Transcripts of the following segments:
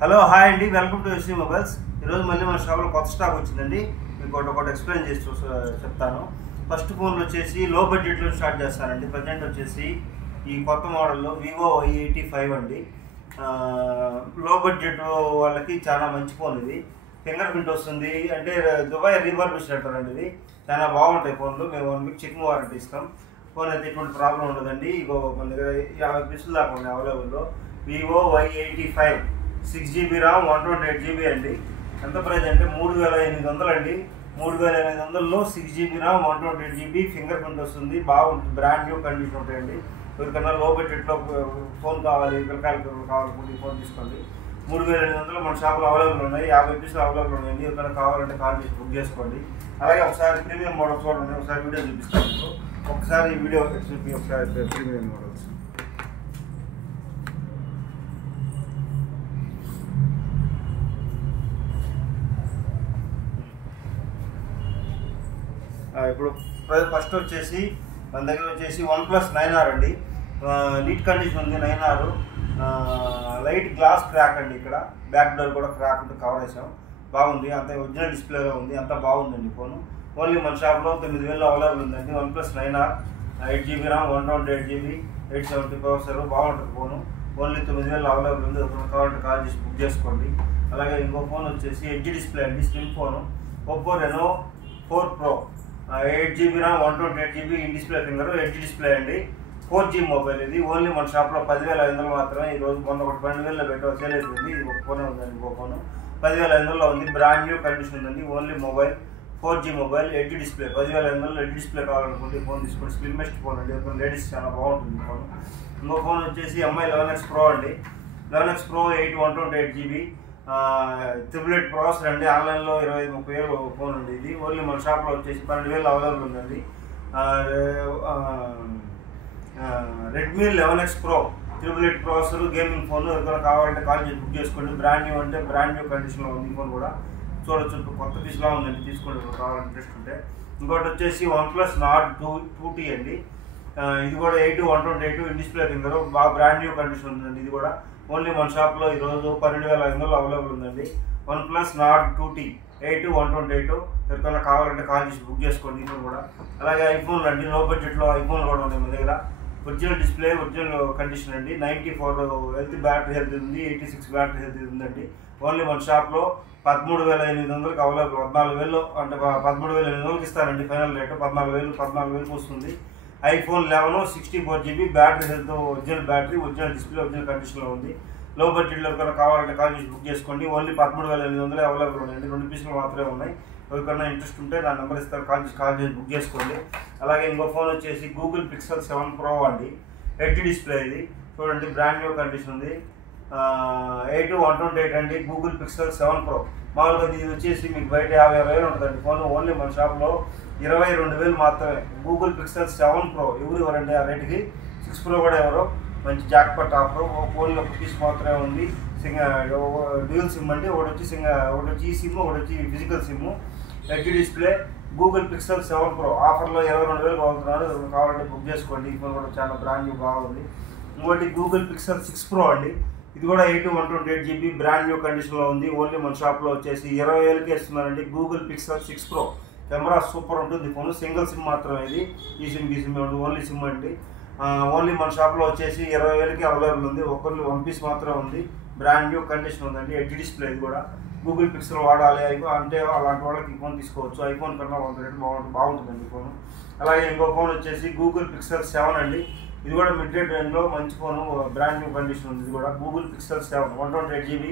Hello hi అండి, welcome to SC mobiles. ఈరోజు మళ్ళీ మన షాప్లో కొత్త స్టాక్ వచ్చిందండి. మీకు ఒకటి ఎక్స్ప్లెయిన్ చేసి చెప్తాను. ఫస్ట్ ఫోన్లో వచ్చేసి లో బడ్జెట్లో స్టార్ట్ చేస్తానండి. ప్రజెంట్ వచ్చేసి ఈ కొత్త మోడల్లో వివో Y85 అండి. లో బడ్జెట్ వాళ్ళకి చాలా మంచి ఫోన్ ఇది. ఫింగర్ ప్రింట్ వస్తుంది, అంటే దుబాయ్ రీవర్బిష్డ్ అంటారండి. ఇది చాలా బాగుంటాయి ఫోన్లు. మేము 1 వీక్ చెకింగ్ వారంటీ ఇస్తాం. ఫోన్ అయితే ఎటువంటి ప్రాబ్లం ఉండదండి. ఇగో మన దగ్గర 50 పీసులు దాకా ఉన్నాయి అవైలబుల్లో. Vivo Y85 6GB RAM 128GB అండి. ఎంత ప్రైస్ అంటే 3800 అండి. 3800లో 6GB RAM 128GB finger print వస్తుంది. బాగుంటుంది, బ్రాండ్ న్యూ కండిషన్ ఉంటాయండి. ఎవరికన్నా లో బడ్జెట్లో ఫోన్ కావాలి, పిల్లకాయలకు కావాలనుకుంటే ఫోన్ తీసుకోండి. 3800 మన షాప్లో అవైలబుల్ ఉన్నాయి. 50 పీసులు అవైలబుల్ ఉన్నాయండి. ఎవరికైనా కావాలంటే కాల్ చేసి బుక్ చేసుకోండి. అలాగే ఒకసారి ప్రీమియం మోడల్స్ కూడా ఉన్నాయి. ఒకసారి వీడియో చూపిస్తాను. ఒకసారి వీడియో చూపి ఒకసారి ప్రీమియం మోడల్స్. ఇప్పుడు ఫస్ట్ వచ్చేసి మన దగ్గర వచ్చేసి OnePlus 9R అండి. నీట్ కండిషన్ ఉంది. 9R లైట్ గ్లాస్ క్రాక్ అండి. ఇక్కడ బ్యాక్ డోర్ కూడా క్రాక్ ఉంటే కవర్ వేసాం. బాగుంది, అంత ఒరిజినల్ డిస్ప్లేలో ఉంది. అంతా బాగుందండి ఫోను. ఓన్లీ మన షాప్లో 9000 అవైలబుల్ ఉందండి. OnePlus 9R 8GB RAM 128GB 870 processor. బాగుంటుంది ఫోను. ఓన్లీ 9000 అవైలబుల్ ఉంది. కావాలంటే కాల్ చేసి బుక్ చేసుకోండి. అలాగే ఇంకో ఫోన్ వచ్చేసి ఎడ్జ్ డిస్ప్లే అండి. Slim phone Oppo Reno 4 Pro 8GB RAM 128GB in display finger edge display అండి. 4G మొబైల్ ఇది. ఓన్లీ మన షాప్లో 10500 మాత్రమే. ఈరోజు మొన్న ఒకటి 12000లో పెట్టే సేల్ అయిపోయింది. ఇది ఒక ఫోనే ఉందండి. ఇంకో ఫోను 10500లో ఉంది. బ్రాండ్ న్యూ కండిషన్ ఉందండి. Only mobile 4G mobile edge display. 10500లో ఎడ్జ్ డిస్ప్లే కావాలనుకుంటే ఫోన్ తీసుకోండి. స్లిమ్మెస్ట్ ఫోన్ అండి. లేడీస్ చాలా బాగుంటుంది ఫోన్. ఇంకో ఫోన్ వచ్చేసి MI 11X Pro అండి. 11X Pro 8 128GB 888 ప్రాసెసర్ అండి. ఆన్లైన్లో 25-30,000 ఫోన్ అండి ఇది. ఓన్లీ మన షాప్లో వచ్చేసి 12,000 అవైలబుల్ ఉందండి. Redmi 11X Pro 888 processor gaming phone. ఎవరైనా కావాలంటే కాల్ చేసి బుక్ చేసుకోండి. బ్రాండ్ న్యూ అంటే బ్రాండ్ న్యూ కండిషన్లో ఉంది ఫోన్ కూడా. చూడొచ్చు, కొత్త పీస్లా ఉందండి. తీసుకోండి కావాలంటే ఇంట్రెస్ట్ ఉంటే. ఇంకోటి వచ్చేసి OnePlus Nord 2T అండి. ఇది కూడా 8 128 ఇన్ డిస్ప్లే ఫింగర్. బాగా బ్రాండ్ న్యూ కండిషన్ ఉందండి. ఇది కూడా ఓన్లీ మన షాప్లో ఈరోజు 12500 అవైలబుల్ ఉందండి. OnePlus Nord 2T 8 128. ఎవరికైనా కావాలంటే కాల్ చేసి బుక్ చేసుకోండి. ఇది కూడా. అలాగే ఐఫోన్లు అండి. లో బడ్జెట్లో ఐఫోన్లు కూడా ఉన్నాయి మన దగ్గర. ఒరిజినల్ డిస్ప్లే, ఒరిజినల్ కండిషన్ అండి. 94 హెల్త్ బ్యాటరీ హెల్త్ ఉంది. 86 బ్యాటరీ హెల్త్ ఉందండి. ఓన్లీ మన షాప్లో 13,800కి అవైలబుల్. 14,000 అంటే 13,800కి ఇస్తారండి. ఫైనల్ రేటు 14,000 వస్తుంది. iPhone 11 64GB battery health, original battery, original display, original కండిషన్లో ఉంది. లో బడ్జెట్లో ఎవరికైనా కావాలంటే కాల్ చేసి బుక్ చేసుకోండి. ఓన్లీ 13,800 అవైలబుల్ ఉన్నాయండి. 2 పీసులు మాత్రమే ఉన్నాయి. ఎవరికైనా ఇంట్రెస్ట్ ఉంటే నా నెంబర్ ఇస్తారు, కాల్ చేసి బుక్ చేసుకోండి. అలాగే ఇంకో ఫోన్ వచ్చేసి Google Pixel 7 Pro అండి. ఎడ్జ్ డిస్ప్లే ఇది. చూడండి, బ్రాండ్ న్యూ కండిషన్ ఉంది. 8 128 అండి. Google Pixel 7 Pro. మామూలుగా ఇది వచ్చేసి మీకు బయట 50,000 ఉంటుందండి ఫోన్. ఓన్లీ మన షాప్లో 22,000 మాత్రమే. Google Pixel 7 Pro ఎవరు ఇవ్వరండి ఆ రేటుకి. 6 Pro కూడా ఎవరు. మంచి జాక్పాట్ ఆఫర్. ఫోన్లో ఒక పీస్ మాత్రమే ఉంది. డ్యూయల్ సిమ్ అండి. ఒకటి వచ్చి ఈ సిమ్, ఒకటి వచ్చి physical SIM. Edge display Google Pixel 7 Pro ఆఫర్లో 22,000 అవుతున్నారు. కావాలంటే బుక్ చేసుకోండి. ఈ ఫోన్ కూడా చాలా బ్రాండ్ న్యూ బాగుంది. ఇంకోటి Google Pixel 6 Pro అండి. ఇది కూడా 8 128GB బ్రాండ్ న్యూ కండిషన్లో ఉంది. ఓన్లీ మన షాప్లో వచ్చేసి 20,000కి ఇస్తున్నారండి. Google Pixel 6 Pro camera super ఉంటుంది ఫోన్. సింగిల్ సిమ్ మాత్రమే ఇది. ఈ సిమ్ ఓన్లీ సిమ్ అండి. ఓన్లీ మన షాప్లో వచ్చేసి 20,000కి అవైలబుల్ ఉంది. ఒకళ్ళు 1 పీస్ మాత్రమే ఉంది. బ్రాండ్ న్యూ కండిషన్ ఉందండి. ఎడ్జ్ డిస్ప్లే ఇది కూడా. Google Pixel వాడాలి అంటే అలాంటి వాళ్ళకి ఈ ఫోన్ తీసుకోవచ్చు. ఐఫోన్ కన్నా 100 రేటు బాగుంటుందండి ఫోన్. అలాగే ఇంకో ఫోన్ వచ్చేసి Google Pixel 7 అండి. ఇది కూడా మిడ్ రేట్ రేంజ్లో మంచి ఫోను. బ్రాండ్ న్యూ కండిషన్ ఉంది. ఇది కూడా Google Pixel 7 128GB.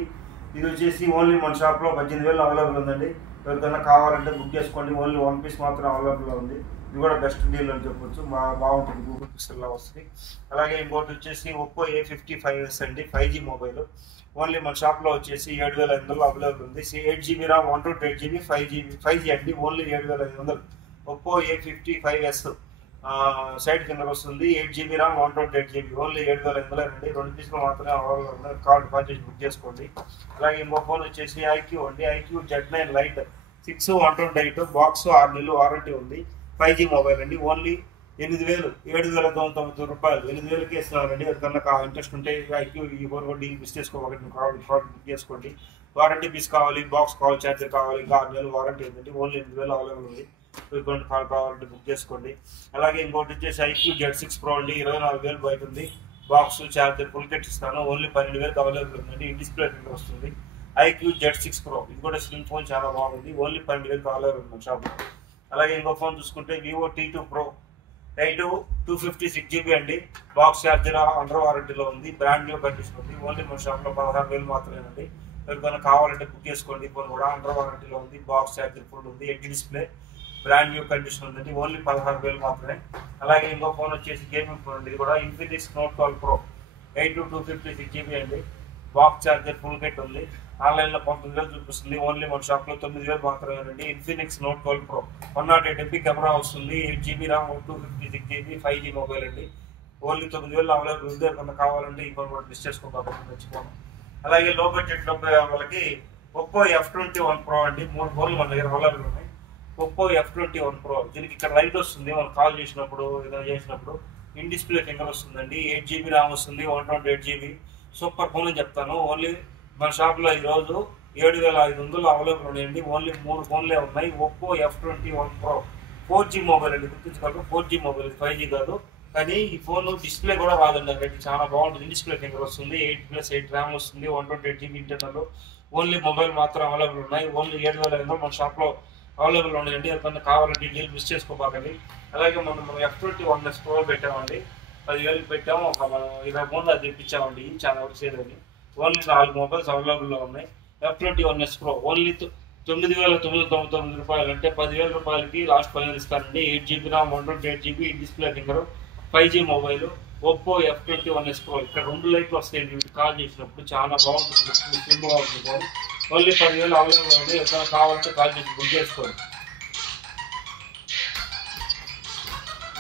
ఇది వచ్చేసి ఓన్లీ మన షాప్లో 18,000 అవైలబుల్ ఉందండి. ఎవరికైనా కావాలంటే బుక్ చేసుకోండి. ఓన్లీ 1 పీస్ మాత్రం అవైలబుల్లో ఉంది. ఇది కూడా బెస్ట్ డీల్ అని చెప్పొచ్చు. బాగుంటుంది. Google Pixelలో వస్తుంది. అలాగే ఇంకోటి వచ్చేసి Oppo A55s అండి. 5G mobile. ఓన్లీ మన షాప్లో వచ్చేసి 7,500 అవైలబుల్ ఉంది. 8GB RAM 128GB 5G అండి. Only 7,500. Oppo A55s side finger వస్తుంది. 8GB RAM 128GB ఓన్లీ 7,500 అండి. 2 పీసులు మాత్రమే అవైలబుల్ ఉన్నాయి. కాల్ చేసి బుక్ చేసుకోండి. అలాగే ఇంకో ఫోన్ వచ్చేసి IQ అండి. IQ Z9 Lite 6 128 బాక్స్ 6 నెలలు వారంటీ ఉంది. 5G మొబైల్ అండి. ఓన్లీ 8,000 7,990 రూపాయలు 8,000కి ఇస్తున్నారండి. ఎవరికన్నా ఇంట్రెస్ట్ ఉంటే ఐక్యూ ఈ ఫోన్ కూడా డీల్ మిస్ చేసుకోవాలి, బుక్ చేసుకోండి. వారంటీ పీస్ కావాలి, బాక్స్ కావాలి, ఛార్జర్ కావాలి, ఇంకా 6 నెలలు వారంటీ ఉందండి. ఓన్లీ 8,000 అవైలబుల్ ఉంది. ఇటువంటి కాల్ కావాలంటే బుక్ చేసుకోండి. అలాగే ఇంకోటి వచ్చేసి ఐక్యూ Z6 Pro అండి, 24,000 బయట ఉంది. బాక్స్ ఛార్జర్ ఫుల్ కిట్ ఇస్తాను, ఓన్లీ 12,000 అవైలబుల్ ఉందండి. ఈ డిస్ప్లే ఫింగర్ వస్తుంది. ఐక్యూ Z6 Pro ఇది కూడా స్లిమ్ ఫోన్, చాలా బాగుంది. ఓన్లీ 12,000 అవైలబుల్ ఉంది షాప్లో. అలాగే ఇంకో ఫోన్ చూసుకుంటే Vivo T2 Pro 256 GB అండి. బాక్స్ ఛార్జర్ అండర్ వారంటీలో ఉంది. బ్రాండ్ న్యూ కండిషన్ ఉంది. ఓన్లీ మన షాప్లో 16,000 మాత్రమేనండి. ఎవరికైనా కావాలంటే బుక్ చేసుకోండి. ఫోన్ కూడా అండర్ వారంటీలో ఉంది. బాక్స్ ఛార్జర్ ఫుల్ ఉంది. Edge display, brand new condition ఉందండి. ఓన్లీ 16,000 మాత్రమే. అలాగే ఇంకో ఫోన్ వచ్చేసి గేమింగ్ ఫోన్ అండి. ఇది కూడా Infinix Note 12 Pro 256 GB అండి. బాక్స్ ఛార్జర్ ఫుల్ కిట్ ఉంది. ఆన్లైన్లో 19,000 చూపిస్తుంది. ఓన్లీ మన షాప్లో 9,000 మాత్రమేనండి. Infinix Note 12 Pro 108 MP camera వస్తుంది. 8 GB RAM, 256 GB 5G mobile అండి. ఓన్లీ 9,000 అవైలబుల్ ఉంది. ఎవరికన్నా కావాలంటే ఈ ఫోన్ కూడా డిస్ చేసుకోవాలి, మర్చిపోను. అలాగే లో బడ్జెట్ వాళ్ళకి Oppo F21 Pro అండి. 3 ఫోన్లు మన దగ్గర అవైలబుల్ ఉన్నాయి. Oppo F21 Pro దీనికి ఇక్కడ లైట్ వస్తుంది. మనం కాల్ చేసినప్పుడు, ఏదైనా చేసినప్పుడు ఇన్ డిస్ప్లే ఫింగర్ వస్తుందండి. 8 GB RAM వస్తుంది, 128 GB. సూపర్ ఫోన్ అని చెప్తాను. ఓన్లీ మన షాప్లో ఈరోజు 7,500 అవైలబుల్ ఉన్నాయండి. ఓన్లీ 3 ఫోన్లే ఉన్నాయి. Oppo F21 Pro 4G mobile అండి. గుర్తుంచుకోవాలి, 4G మొబైల్, 5G కాదు. కానీ ఈ ఫోన్ డిస్ప్లే కూడా రాదండి, అక్కడికి చాలా బాగుంటుంది. డిస్ప్లే ఫింగర్ వస్తుంది. 8+8 RAM వస్తుంది, 128 GB ఇంటర్నల్. ఓన్లీ మొబైల్ మాత్రం అవైలబుల్ ఉన్నాయి. ఓన్లీ 7,500 మన షాప్లో అవైలబుల్ ఉన్నాయండి. ఎవరికన్నా కావాలంటే డీటెయిల్ మిస్ చేసుకోబాకండి. అలాగే మనం F21S Pro పెట్టామండి. 10,000 పెట్టాము. మనం 20 ఫోన్లు అది తెప్పించామండి. చాలా వరకు సేల్ అని. ఓన్లీ 4 మొబైల్స్ అవైలబుల్లో ఉన్నాయి. F21S Pro ఓన్లీ 9,999 రూపాయలు, అంటే 10,000 రూపాయలకి లాస్ట్ ఫైనల్ ఇస్తారండి. 8 GB RAM, 128 GB display finger, 5G mobile, Oppo F21S Pro. ఇక్కడ 2 లైట్లు వస్తాయండి. కాల్ చేసినప్పుడు చాలా బాగుంటుంది, స్లిమ్గా ఉంటుంది. ఓన్లీ 10,000 అవైలబుల్ ఉంది. ఎవరైనా కావాలంటే కాల్ చేసి బుక్ చేసుకోండి.